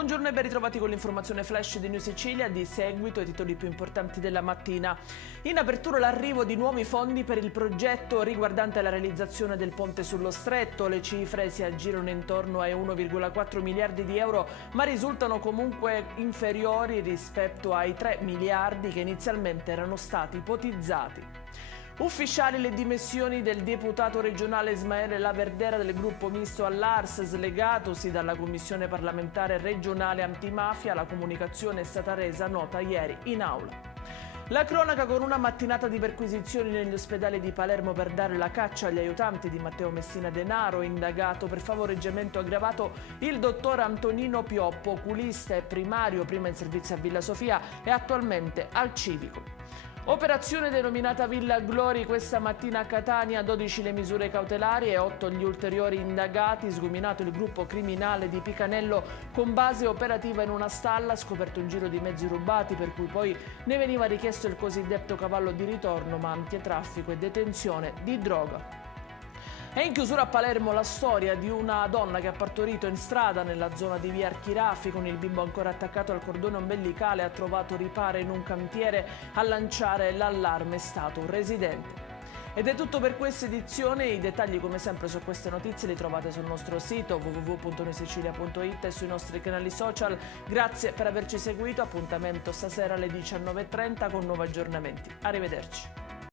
Buongiorno e ben ritrovati con l'informazione flash di New Sicilia. Di seguito i titoli più importanti della mattina. In apertura l'arrivo di nuovi fondi per il progetto riguardante la realizzazione del ponte sullo Stretto. Le cifre si aggirano intorno ai 1,4 miliardi di euro, ma risultano comunque inferiori rispetto ai 3 miliardi che inizialmente erano stati ipotizzati. Ufficiali le dimissioni del deputato regionale Ismaele Laverdera del gruppo misto all'Ars, slegatosi dalla Commissione parlamentare regionale antimafia. La comunicazione è stata resa nota ieri in aula. La cronaca con una mattinata di perquisizioni negli ospedali di Palermo per dare la caccia agli aiutanti di Matteo Messina Denaro, indagato per favoreggiamento aggravato il dottor Antonino Pioppo, oculista e primario, prima in servizio a Villa Sofia e attualmente al Civico. Operazione denominata Villa Glori questa mattina a Catania, 12 le misure cautelari e 8 gli ulteriori indagati, sgominato il gruppo criminale di Picanello con base operativa in una stalla, scoperto un giro di mezzi rubati per cui poi ne veniva richiesto il cosiddetto cavallo di ritorno, ma antitraffico e detenzione di droga. È in chiusura a Palermo la storia di una donna che ha partorito in strada nella zona di via Archiraffi con il bimbo ancora attaccato al cordone ombelicale, ha trovato riparo in un cantiere. A lanciare l'allarme è stato un residente. Ed è tutto per questa edizione. I dettagli come sempre su queste notizie li trovate sul nostro sito www.newsicilia.it e sui nostri canali social. Grazie per averci seguito, appuntamento stasera alle 19:30 con nuovi aggiornamenti. Arrivederci.